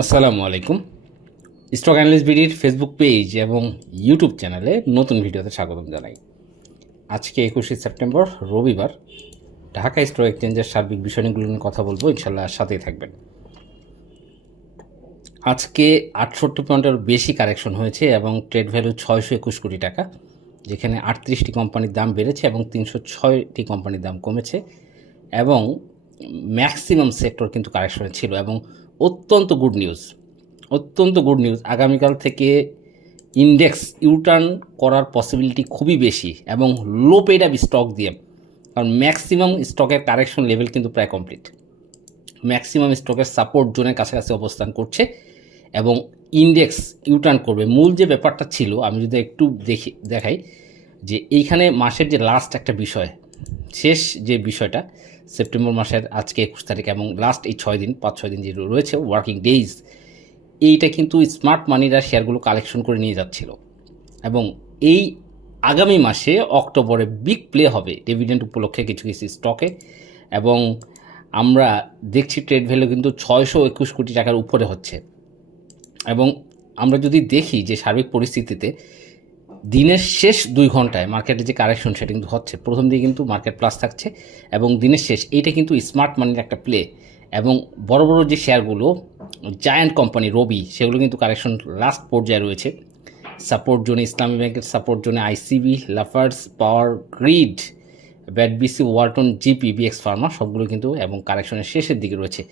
আসসালামু আলাইকুম। Stock analyst বিডির ফেসবুক পেজ এবং ইউটিউব চ্যানেলে নতুন ভিডিওতে স্বাগতম জানাই। আজকে একুশে সেপ্টেম্বর, রবিবার। ঢাকা স্টক এক্সচেঞ্জের সার্বিক বিষয়গুলো নিয়ে কথা বলব ইনশাল্লাহ সাথেই থাকবেন। আজকে আটষট্টি পয়েন্টের বেশি কারেকশন হয়েছে এবং ট্রেড ভ্যালু ছয়শো একুশ কোটি টাকা, যেখানে আটত্রিশটি কোম্পানির দাম বেড়েছে এবং তিনশো ছয়টি কোম্পানির দাম কমেছে এবং ম্যাক্সিমাম সেক্টর কিন্তু কারেকশনে ছিল এবং অত্যন্ত গুড নিউজ অত্যন্ত গুড নিউজ আগামীকাল থেকে ইন্ডেক্স ইউটার্ন করার পসিবিলিটি খুবই বেশি এবং লো পেড আপ স্টক দিয়ে, কারণ ম্যাক্সিমাম স্টকের কারেকশন লেভেল কিন্তু প্রায় কমপ্লিট ম্যাক্সিমাম স্টকের সাপোর্ট জোনের কাছাকাছি অবস্থান করছে এবং ইন্ডেক্স ইউটার্ন করবে। মূল যে ব্যাপারটা ছিল, আমি যদি একটু দেখি, দেখাই যে এইখানে মাসের যে লাস্ট একটা বিষয় শেষ যে বিষয়টা, সেপ্টেম্বর মাসের আজকে একুশ তারিখ এবং লাস্ট এই ছয় দিন, পাঁচ, ছয় দিন যে রয়েছে ওয়ার্কিং ডেইজ এইটা কিন্তু স্মার্ট মানিরা শেয়ারগুলো কালেকশন করে নিয়ে যাচ্ছিল। এবং এই আগামী মাসে অক্টোবরে বিগ প্লে হবে ডিভিডেন্ড উপলক্ষে কিছু কিছু স্টকে এবং আমরা দেখছি ট্রেড ভ্যালু কিন্তু ছয়শো একুশ কোটি টাকার উপরে হচ্ছে। এবং আমরা যদি দেখি যে সার্বিক পরিস্থিতিতে দিনের শেষ দুই ঘন্টায় মার্কেটে যে কারেকশন, সেটা কিন্তু হচ্ছে। প্রথম দিকে কিন্তু মার্কেট প্লাস থাকছে এবং দিনের শেষ, এইটা কিন্তু স্মার্ট মানির একটা প্লে। এবং বড় বড় যে শেয়ারগুলো, জায়ান্ট কোম্পানি রবি, সেগুলো কিন্তু কারেকশন লাস্ট পর্যায়ে রয়েছে। সাপোর্ট জোনে ইসলামী ব্যাংকের, সাপোর্ট জোনে ICB লাফার্স power grid, BATBC, Walton, GP, BX pharma, সবগুলো কিন্তু এবং কারেকশনের শেষের দিকে রয়েছে।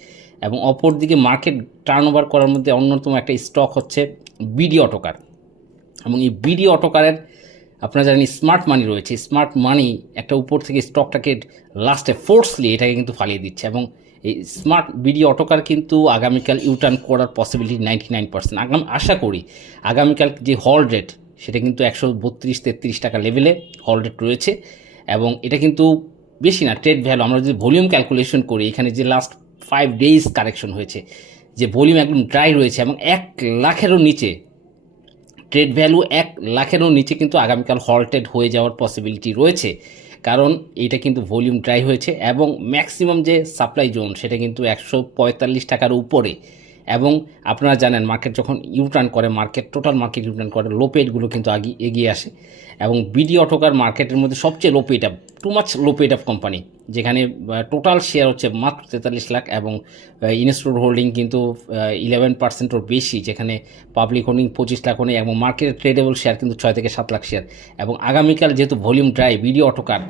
এবং অপর দিকে মার্কেট টার্ন ওভার করার মধ্যে অন্যতম একটা স্টক হচ্ছে বিডি অটোকার। এবং এই বিডি অটোকারের, আপনারা জানেন স্মার্ট মানি রয়েছে। স্মার্ট মানি একটা উপর থেকে স্টকটাকে লাস্টে ফোর্সলি এটাকে কিন্তু ফালিয়ে দিচ্ছে এবং এই স্মার্ট বিডি অটোকার কিন্তু আগামীকাল ইউটার্ন করার পসিবিলিটি নাইনটি নাইন পার্সেন্ট আগাম আশা করি আগামীকাল যে হল রেট সেটা কিন্তু একশো বত্রিশ তেত্রিশ টাকা লেভেলে হল রেট রয়েছে এবং এটা কিন্তু বেশি না ট্রেড ভ্যালু আমরা যদি ভলিউম ক্যালকুলেশন করি, এখানে যে লাস্ট ফাইভ ডেজ কারেকশন হয়েছে, যে ভলিউম একদম ড্রাই রয়েছে এবং এক লাখেরও নিচে ট্রেড ভ্যালু এক লাখেরও নিচে কিন্তু আগামীকাল হল্টেড হয়ে যাওয়ার পসিবিলিটি রয়েছে। কারণ এটা কিন্তু ভলিউম ড্রাই হয়েছে এবং ম্যাক্সিমাম যে সাপ্লাই জোন সেটা কিন্তু একশো পঁয়তাল্লিশ টাকার উপরে। এবং আপনারা জানেন মার্কেট যখন ইউটার্ন করে মার্কেট টোটাল মার্কেট ইউটার্ন করে লো পেডগুলো কিন্তু আগে এগিয়ে আসে। এবং বিডি অটোকার মার্কেটের মধ্যে সবচেয়ে low paid up too much low paid up company যেখানে টোটাল শেয়ার হচ্ছে মাত্র তেতাল্লিশ লাখ এবং ইনস্টোর হোল্ডিং কিন্তু ইলেভেন পার্সেন্টও বেশি, যেখানে পাবলিক হোল্ডিং পঁচিশ লাখ হোল্ডিং এবং মার্কেটের ট্রেডেবল শেয়ার কিন্তু ছয় থেকে সাত লাখ শেয়ার এবং আগামীকাল যেহেতু ভলিউম ড্রাই বিডি অটোকার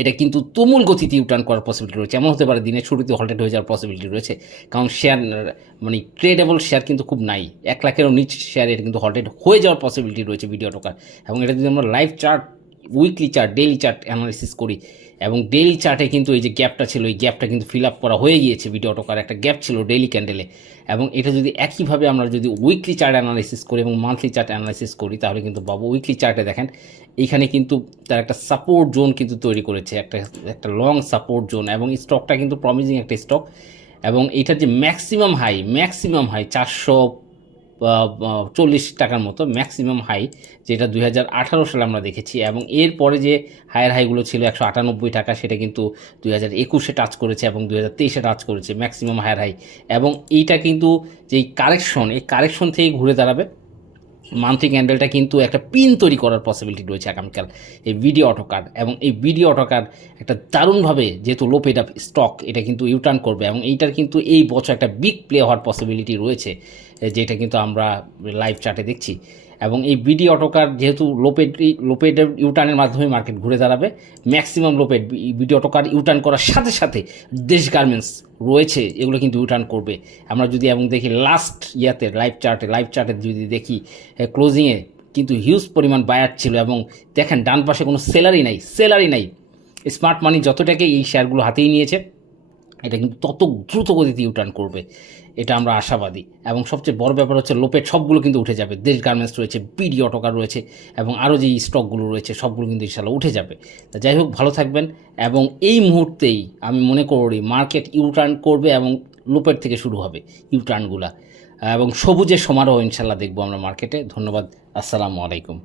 এটা কিন্তু তুমুল গতিতে ইউটার্ন করার পসিবিলিটি রয়েছে। এমন হতে পারে দিনের শুরুতে হল্টেড হয়ে যাওয়ার পসিবিলিটি রয়েছে। কারণ শেয়ার মানে ট্রেডেবল শেয়ার কিন্তু খুব নাই। এক লাখেরও নিচ শেয়ার এটা কিন্তু হল্টেড হয়ে যাওয়ার পসিবিলিটি রয়েছে ভিডিও টোকার। এবং এটা যদি আমরা live chart weekly chart daily chart analysis করি এবং ডেলি চার্টে কিন্তু এই যে গ্যাপটা ছিল, এই গ্যাপটা কিন্তু ফিল আপ করা হয়ে গিয়েছে ভিডিও টোকার একটা গ্যাপ ছিল ডেইলি ক্যান্ডেলে এবং এটা যদি একইভাবে আমরা যদি উইকলি চার্ট অ্যানালিসিস করি এবং মান্থলি চার্ট অ্যানালিসিস করি, তাহলে কিন্তু বাবু উইকলি চার্টে দেখেন এইখানে কিন্তু তার একটা সাপোর্ট জোন কিন্তু তৈরি করেছে, একটা একটা লং সাপোর্ট জোন এবং স্টকটা কিন্তু প্রমিজিং একটা স্টক এবং এটার যে ম্যাক্সিমাম হাই ম্যাক্সিমাম হাই চারশো চল্লিশ টাকার মতো ম্যাক্সিমাম হাই যেটা দুই হাজার আঠারো সালে আমরা দেখেছি। এবং এরপরে যে হায়ার হাইগুলো ছিল একশো আটানব্বই টাকা, সেটা কিন্তু দুই হাজার একুশে টাচ করেছে এবং দুই হাজার তেইশে টাচ করেছে ম্যাক্সিমাম হায়ার হাই এবং এইটা কিন্তু যেই কারেকশন এই কারেকশন থেকে ঘুরে দাঁড়াবে। মান্থলি ক্যান্ডেলটা কিন্তু একটা পিন তৈরি করার পসিবিলিটি রয়েছে আগামীকাল। এই ভিডিও অটোকার এবং এই ভিডিও অটোকার একটা দারুণভাবে যেহেতু লো পেড আপ স্টক এটা কিন্তু ইউটার্ন করবে এবং এইটার কিন্তু এই বছর একটা বিগ প্লে হওয়ার পসিবিলিটি রয়েছে, যেটা কিন্তু আমরা লাইভ চার্টে দেখছি। এবং এই বিডি অটোকার যেহেতু লোপেড লোপেড ইউটার্নের মাধ্যমে মার্কেট ঘুরে দাঁড়াবে maximum low paid BD autocar U turn করার সাথে সাথে দেশ গার্মেন্টস রয়েছে, এগুলো কিন্তু ইউটার্ন করবে। আমরা যদি এবং দেখি লাস্ট ইয়াতে লাইভ চার্টে লাইভ চার্টে যদি দেখি ক্লোজিংয়ে কিন্তু হিউজ পরিমাণ বায়ার ছিল এবং দেখেন ডান পাশে কোনো সেলারি নাই সেলারি নাই। স্মার্ট মানি যতটাকে এই শেয়ারগুলো হাতেই নিয়েছে এটা কিন্তু তত দ্রুত গতিতে ইউটার্ন করবে, এটা আমরা আশাবাদী। এবং সবচেয়ে বড় ব্যাপার হচ্ছে লোপেট সবগুলো কিন্তু উঠে যাবে। দেশ গার্মেন্টস রয়েছে বিডি অটোকার রয়েছে, এবং আরও যে স্টকগুলো রয়েছে, সবগুলো কিন্তু ইনশাল্লাহ উঠে যাবে। তা যাই হোক, ভালো থাকবেন, এবং এই মুহূর্তেই আমি মনে করি মার্কেট ইউটার্ন করবে এবং লোপেট থেকে শুরু হবে ইউটার্নগুলা এবং সবুজের সমারোহ ইনশাল্লাহ দেখব আমরা মার্কেটে ধন্যবাদ, আসসালামু আলাইকুম।